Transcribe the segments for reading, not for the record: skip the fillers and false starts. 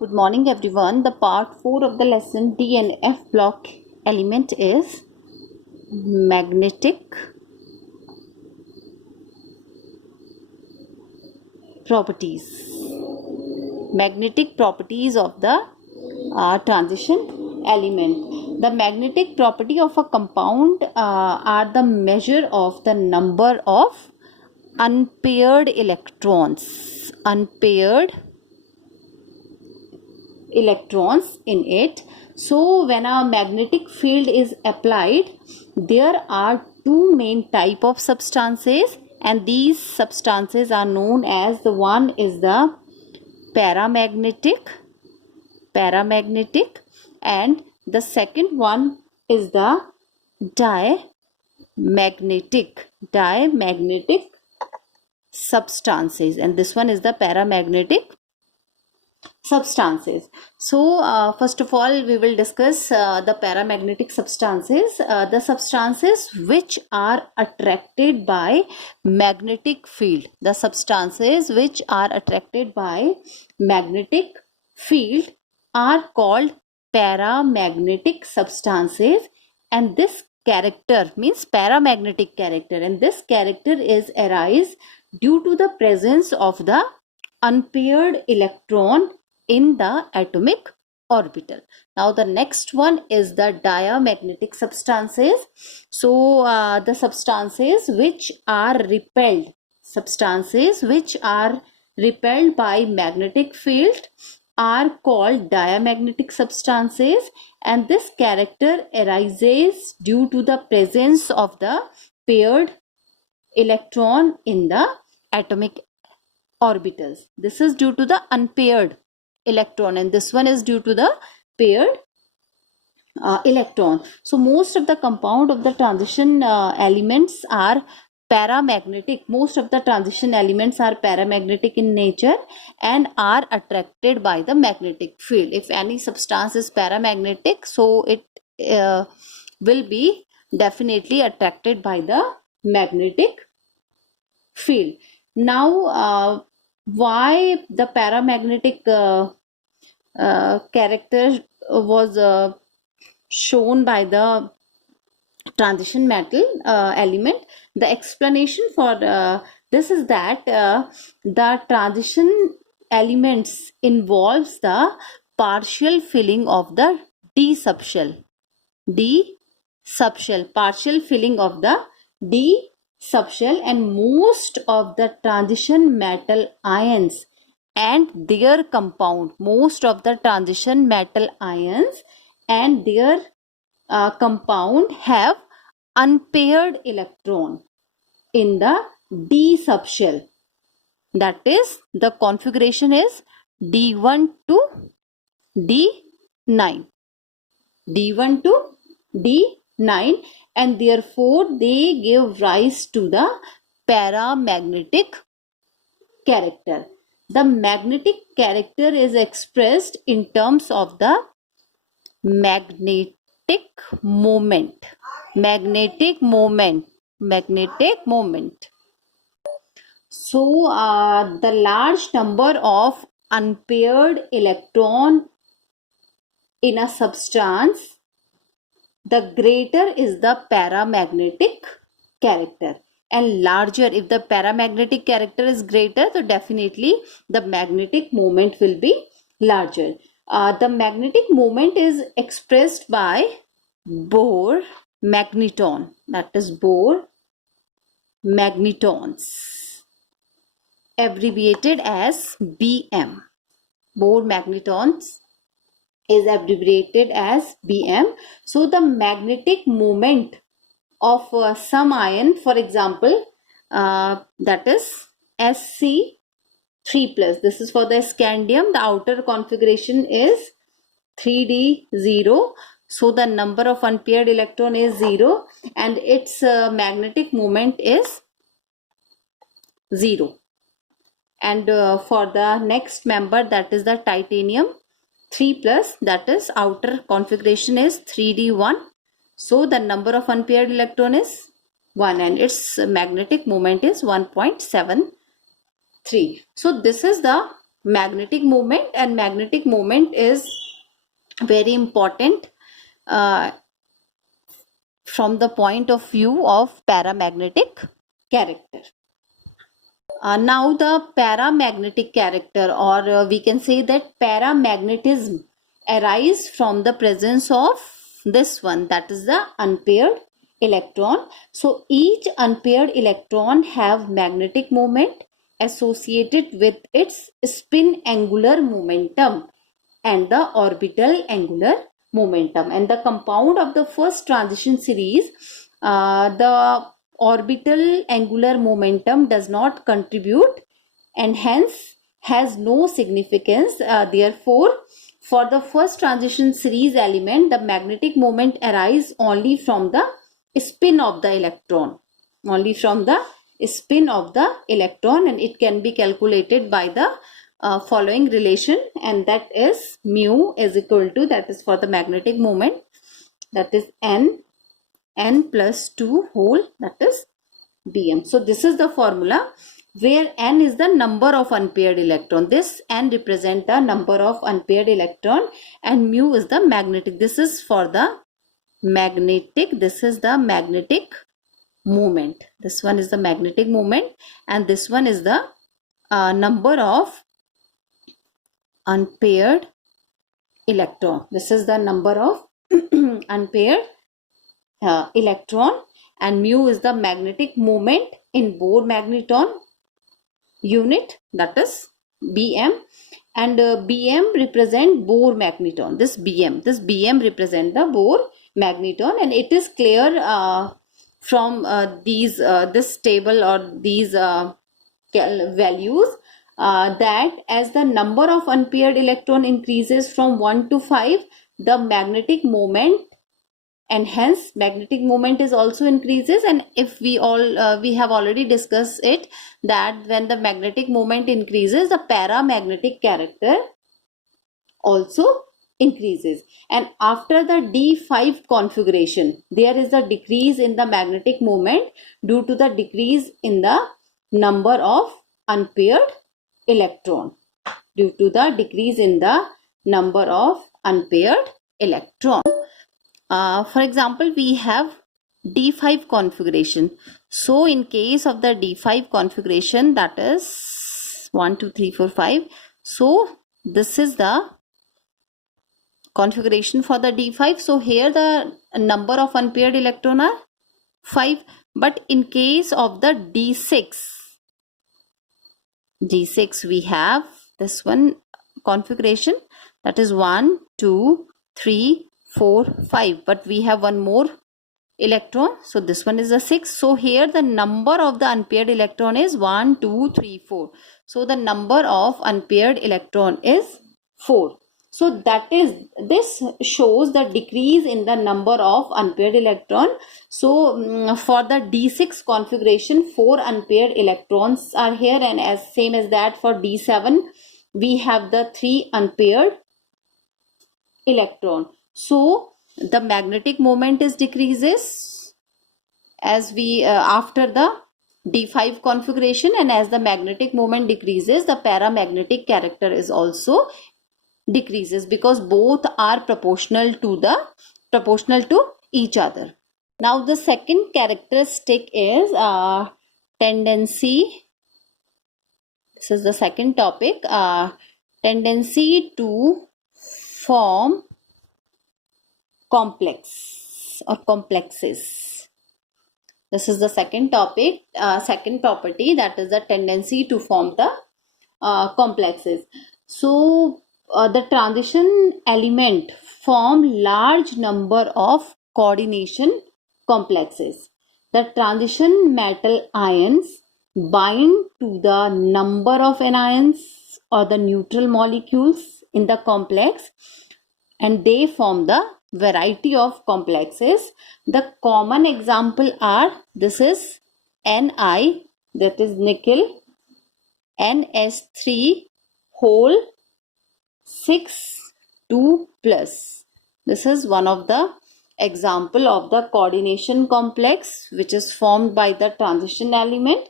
Good morning everyone. The part 4 of the lesson D and F block element is magnetic properties. Magnetic properties of the transition element. The magnetic property of a compound are the measure of the number of unpaired electrons. Unpaired electrons in it. So when a magnetic field is applied, there are two main type of substances, and these substances are known as, the one is the paramagnetic, and the second one is the diamagnetic substances, and this one is the paramagnetic substances. So first of all, we will discuss the paramagnetic substances, the substances which are attracted by magnetic field. The substances which are attracted by magnetic field are called paramagnetic substances, and this character means paramagnetic character, and this character is arise due to the presence of the unpaired electron in the atomic orbital. Now the next one is the diamagnetic substances. So the substances which are repelled by magnetic field are called diamagnetic substances, and this character arises due to the presence of the paired electron in the atomic orbitals. This is due to the unpaired electron, and this one is due to the paired electron. So most of the compound of the transition elements are paramagnetic. Most of the transition elements are paramagnetic in nature and are attracted by the magnetic field. If any substance is paramagnetic, so it will be definitely attracted by the magnetic field. Now why the paramagnetic character was shown by the transition metal element? The explanation for this is that the transition elements involves the partial filling of the d subshell, partial filling of the d subshell, and most of the transition metal ions and their compound, compound have unpaired electron in the d subshell. That is, the configuration is d1 to d9, and therefore they give rise to the paramagnetic character. The magnetic character is expressed in terms of the magnetic moment. So the large number of unpaired electron in a substance, the greater is the paramagnetic character, and larger, if the paramagnetic character is greater, so definitely the magnetic moment will be larger. The magnetic moment is expressed by Bohr magneton, that is Bohr magnetons, abbreviated as BM. Bohr magnetons is abbreviated as BM. So the magnetic moment of some ion, for example, that is Sc3+. This is for the scandium. The outer configuration is 3d0. So the number of unpaired electron is 0, and its magnetic moment is 0. And for the next member, that is the titanium 3+, that is outer configuration is 3d1. So the number of unpaired electron is 1, and its magnetic moment is 1.73. So this is the magnetic moment, and magnetic moment is very important from the point of view of paramagnetic character. Now the paramagnetic character, or we can say that paramagnetism arise from the presence of this one, that is the unpaired electron. So each unpaired electron have magnetic moment associated with its spin angular momentum and the orbital angular momentum. And the compound of the first transition series, the orbital angular momentum does not contribute and hence has no significance. Therefore, for the first transition series element, the magnetic moment arises only from the spin of the electron, only from the spin of the electron, and it can be calculated by the following relation, and that is mu is equal to, that is for the magnetic moment, that is n plus 2 whole, that is bm. So this is the formula where n is the number of unpaired electron. This n represent the number of unpaired electron and mu is the magnetic. This is for the magnetic, this is the magnetic moment. This one is the magnetic moment and this one is the number of unpaired electron. This is the number of unpaired electron, and mu is the magnetic moment in Bohr magneton unit, that is Bm, and Bm represent Bohr magneton. This Bm represent the Bohr magneton, and it is clear from these this table or these values that as the number of unpaired electron increases from 1 to 5, the magnetic moment and hence magnetic moment is also increases. And if we have already discussed it, that when the magnetic moment increases, the paramagnetic character also increases. And after the D5 configuration, there is a decrease in the magnetic moment due to the decrease in the number of unpaired electron, due to the decrease in the number of unpaired electron. For example, we have D5 configuration. So in case of the D5 configuration, that is 1 2 3 4 5, so this is the configuration for the D5. So here the number of unpaired electron are 5, but in case of the D6 we have this one configuration, that is 1 2 3 4 5, but we have one more electron, so this one is a 6. So here the number of the unpaired electron is 1 2 3 4, so the number of unpaired electron is 4. So that is, this shows the decrease in the number of unpaired electron. So for the D6 configuration, 4 unpaired electrons are here, and as same as that for D7 we have the 3 unpaired electron. So the magnetic moment is decreases as we after the D5 configuration, and as the magnetic moment decreases, the paramagnetic character is also decreases, because both are proportional to each other. Now the second characteristic is tendency. This is the second topic, tendency to form complex or complexes. This is the second topic, second property, that is the tendency to form the complexes. So the transition element form large number of coordination complexes. The transition metal ions bind to the number of anions or the neutral molecules in the complex, and they form the variety of complexes. The common example are, this is Ni, that is nickel, NS3 whole 6 2 plus. This is one of the example of the coordination complex which is formed by the transition element.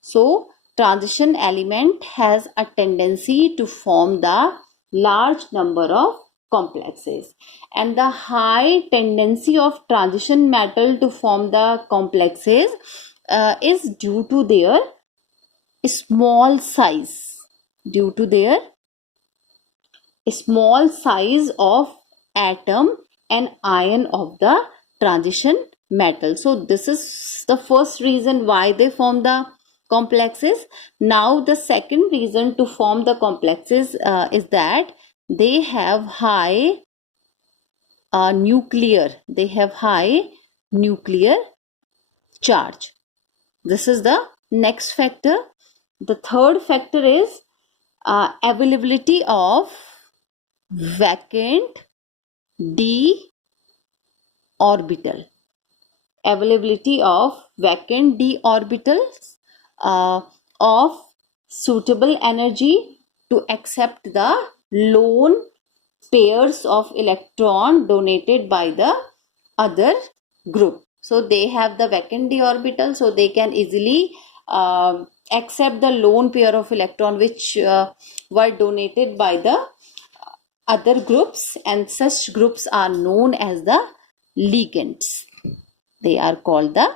So transition element has a tendency to form the large number of complexes, and the high tendency of transition metal to form the complexes is due to their small size, due to their small size of atom and ion of the transition metal. So this is the first reason why they form the complexes. Now the second reason to form the complexes is that they have high nuclear charge. This is the next factor. The third factor is availability of vacant d orbital. Availability of vacant d orbitals of suitable energy to accept the lone pairs of electron donated by the other group. So they have the vacant d orbital, so they can easily accept the lone pair of electron which were donated by the other groups, and such groups are known as the ligands. They are called the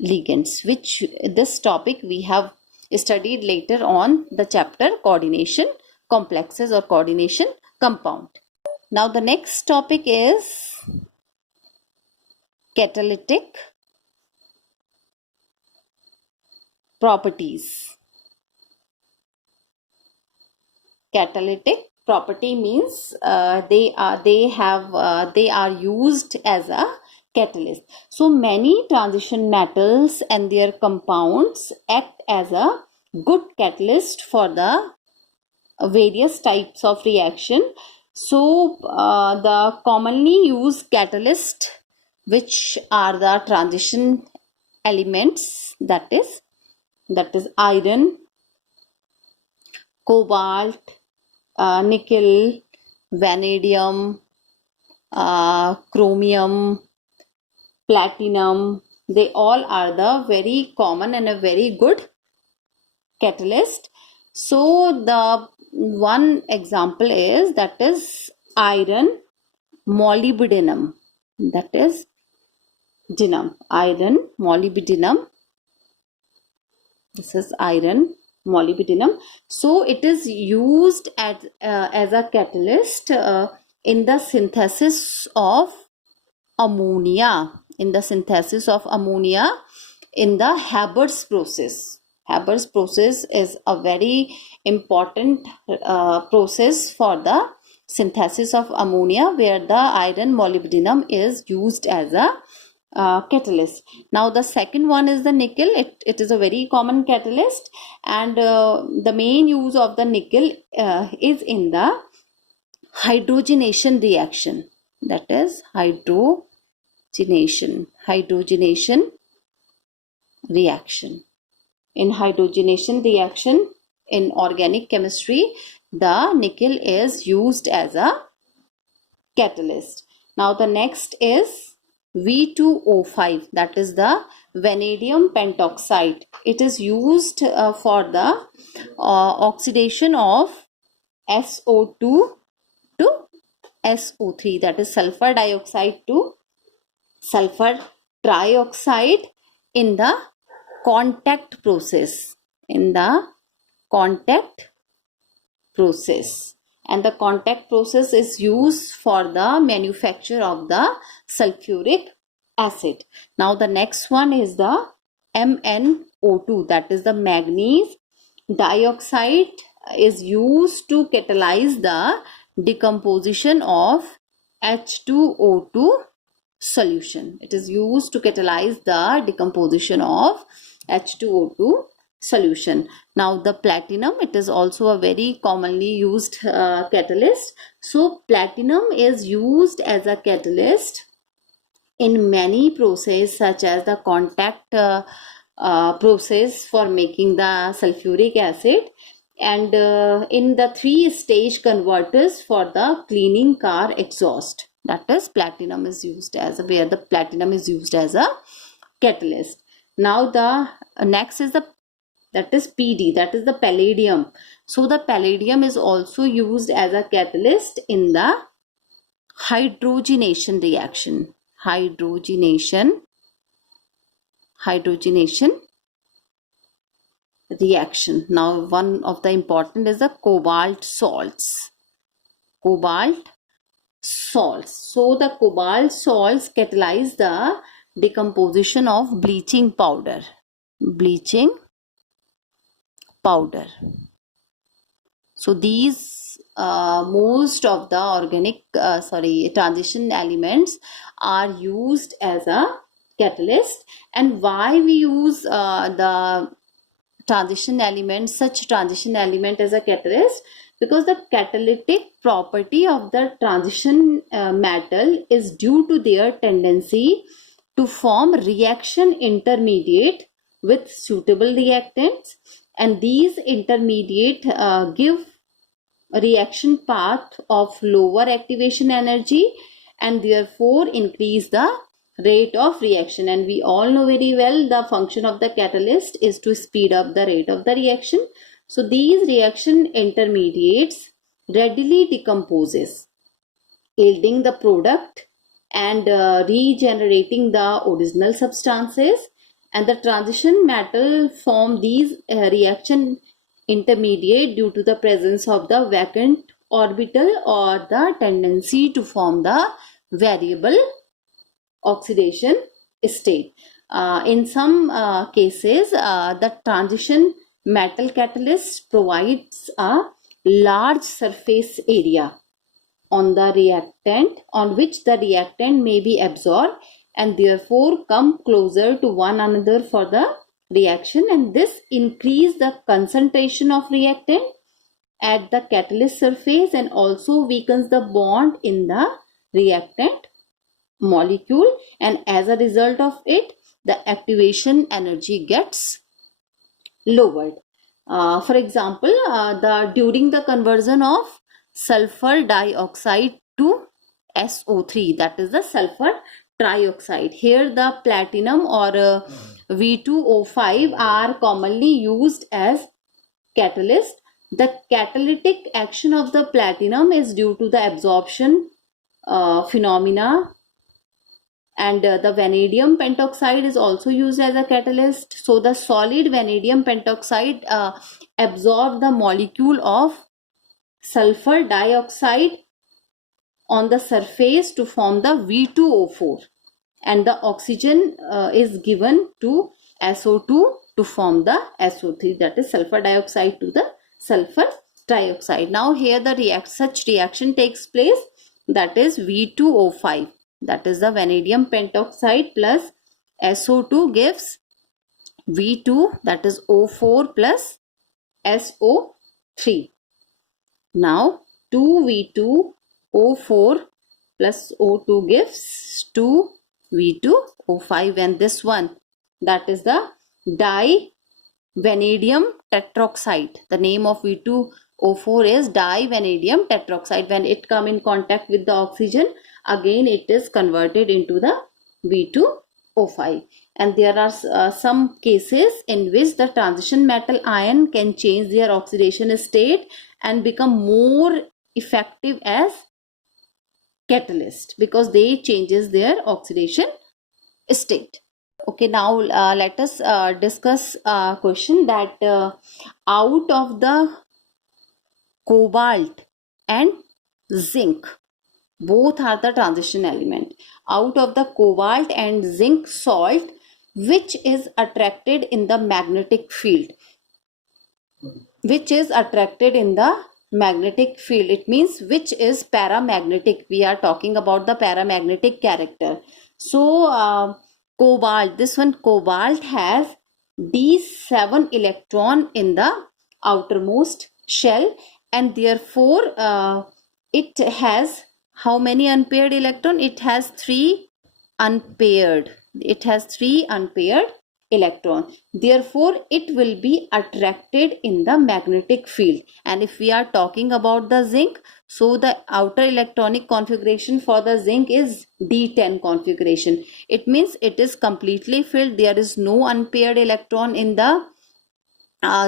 ligands, which this topic we have studied later on the chapter coordination complexes or coordination compound. Now the next topic is catalytic properties. Catalytic property means they are used as a catalyst. So many transition metals and their compounds act as a good catalyst for the various types of reaction. So the commonly used catalyst which are the transition elements, that is iron, cobalt, nickel, vanadium, chromium, platinum. They all are the very common and a very good catalyst. So the one example is iron molybdenum, iron molybdenum. This is iron molybdenum. So it is used as a catalyst in the synthesis of ammonia. In the Haber's process. Haber's process is a very important process for the synthesis of ammonia, where the iron molybdenum is used as a catalyst. Now the second one is the nickel. It is a very common catalyst, and the main use of the nickel is in the hydrogenation reaction. That is hydrogenation reaction. In hydrogenation reaction in organic chemistry, the nickel is used as a catalyst. Now the next is V2O5, that is the vanadium pentoxide. It is used for the oxidation of SO2 to SO3, that is sulfur dioxide to sulfur trioxide in the contact process. And the contact process is used for the manufacture of the sulfuric acid. Now the next one is the MnO2, that is the manganese dioxide, is used to catalyze the decomposition of H2O2 solution. It is used to catalyze the decomposition of H2O2 solution. Now the platinum, it is also a very commonly used catalyst. So platinum is used as a catalyst in many processes, such as the contact process for making the sulfuric acid, and in the 3-stage converters for the cleaning car exhaust. That is, platinum is used as a catalyst. Now the next is the that is PD, that is the palladium. So the palladium is also used as a catalyst in the hydrogenation reaction. Hydrogenation reaction. Now one of the important is the cobalt salts. Cobalt salts. So the cobalt salts catalyze the decomposition of bleaching powder. Bleaching powder. So these most of the organic transition elements are used as a catalyst. And why we use the transition element, such transition element as a catalyst? Because the catalytic property of the transition metal is due to their tendency to form reaction intermediate with suitable reactants, and these intermediate give a reaction path of lower activation energy and therefore increase the rate of reaction. And we all know very well the function of the catalyst is to speed up the rate of the reaction. So these reaction intermediates readily decomposes, yielding the product and regenerating the original substances, and the transition metal form these reaction intermediate due to the presence of the vacant orbital or the tendency to form the variable oxidation state. In some cases, the transition metal catalyst provides a large surface area on the reactant on which the reactant may be absorbed and therefore come closer to one another for the reaction, and this increase the concentration of reactant at the catalyst surface and also weakens the bond in the reactant molecule, and as a result of it the activation energy gets lowered. For example, during the conversion of sulfur dioxide to SO3, that is the sulfur trioxide, here the platinum or V2O5 are commonly used as catalyst. The catalytic action of the platinum is due to the absorption phenomena, and the vanadium pentoxide is also used as a catalyst. So the solid vanadium pentoxide absorb the molecule of sulfur dioxide on the surface to form the V2O4, and the oxygen is given to SO2 to form the SO3, that is sulfur dioxide to the sulfur trioxide. Now here the such reaction takes place, that is V2O5, that is the vanadium pentoxide plus SO2 gives V2, that is O4 plus SO3. Now 2V2O4 plus O2 gives 2V2O5, and this one, that is the divanadium tetroxide. The name of V2O4 is divanadium tetroxide. When it come in contact with the oxygen, again it is converted into the V2O5. And there are some cases in which the transition metal ion can change their oxidation state and become more effective as catalyst because they changes their oxidation state. Okay, now let us discuss a question that out of the cobalt and zinc, both are the transition element. Out of the cobalt and zinc salt, which is attracted in the magnetic field? Which is attracted in the magnetic field? It means which is paramagnetic. We are talking about the paramagnetic character. So cobalt, this one cobalt has D7 electron in the outermost shell, and therefore it has how many unpaired electron? It has 3 unpaired. It has 3 unpaired electron. Therefore it will be attracted in the magnetic field. And if we are talking about the zinc, so the outer electronic configuration for the zinc is D10 configuration. It means it is completely filled. There is no unpaired electron in the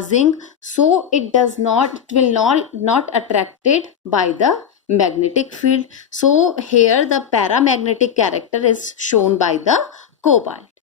zinc, so it will not attracted by the magnetic field. So here the paramagnetic character is shown by the cobalt.